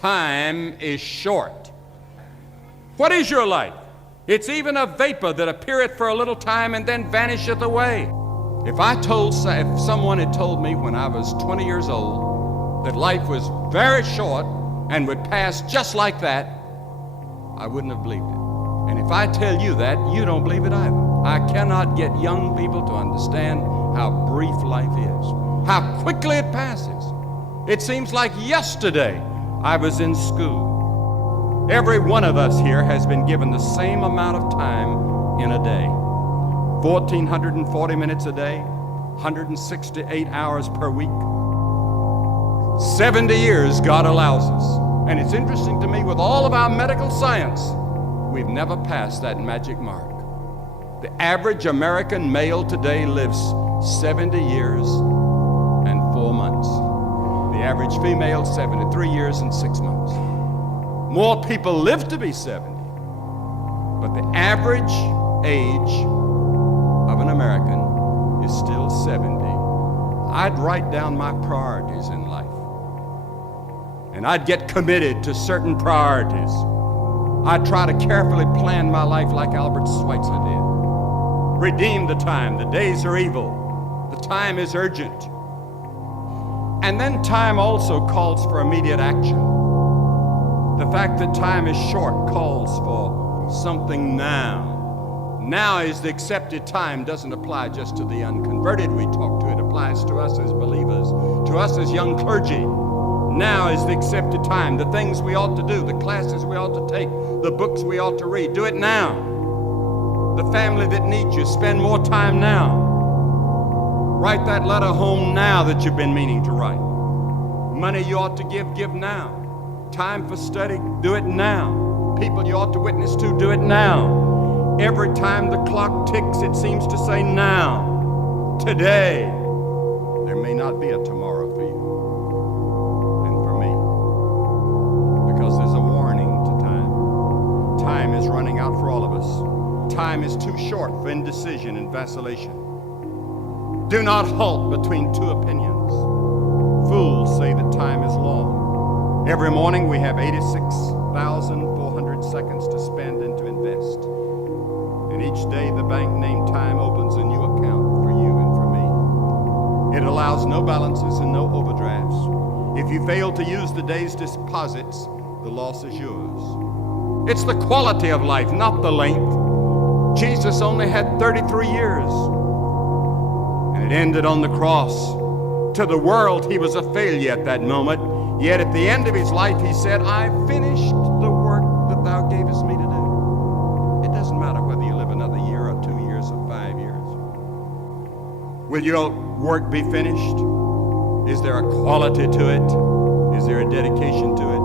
Time is short. What is your life? It's even a vapor that appeareth for a little time and then vanisheth away. If someone had told me when I was 20 years old that life was very short and would pass just like that, I wouldn't have believed it. And if I tell you that, you don't believe it either. I cannot get young people to understand how brief life is, how quickly it passes. It seems like yesterday I was in school. Every one of us here has been given the same amount of time in a day. 1,440 minutes a day, 168 hours per week. 70 years God allows us. And it's interesting to me, with all of our medical science, we've never passed that magic mark. The average American male today lives 70 years and 4 months. The average female, 73 years and 6 months. More people live to be 70, but the average age of an American is still 70. I'd write down my priorities in life, and I'd get committed to certain priorities. I'd try to carefully plan my life like Albert Schweitzer did. Redeem the time. The days are evil. The time is urgent. And then time also calls for immediate action. The fact that time is short calls for something now. Now is the accepted time. Doesn't apply just to the unconverted we talk to. It applies to us as believers, to us as young clergy. Now is the accepted time. The things we ought to do, the classes we ought to take, the books we ought to read, do it now. The family that needs you, spend more time now. Write that letter home now that you've been meaning to write. Money you ought to give now. Time for study, do it now. People you ought to witness to, do it now. Every time the clock ticks, it seems to say now. Today. There may not be a tomorrow for you and for me, because there's a warning to time. Time is running out for all of us. Time is too short for indecision and vacillation. Do not halt between two opinions. Fools say that time is long. Every morning we have 86,400 seconds to spend and to invest. And each day the bank named time opens a new account for you and for me. It allows no balances and no overdrafts. If you fail to use the day's deposits, the loss is yours. It's the quality of life, not the length. Jesus only had 33 years. And it ended on the cross. To the world, he was a failure at that moment. Yet at the end of his life, he said, I finished the work that thou gavest me to do. It doesn't matter whether you live another year or 2 years or 5 years. Will your work be finished? Is there a quality to it? Is there a dedication to it?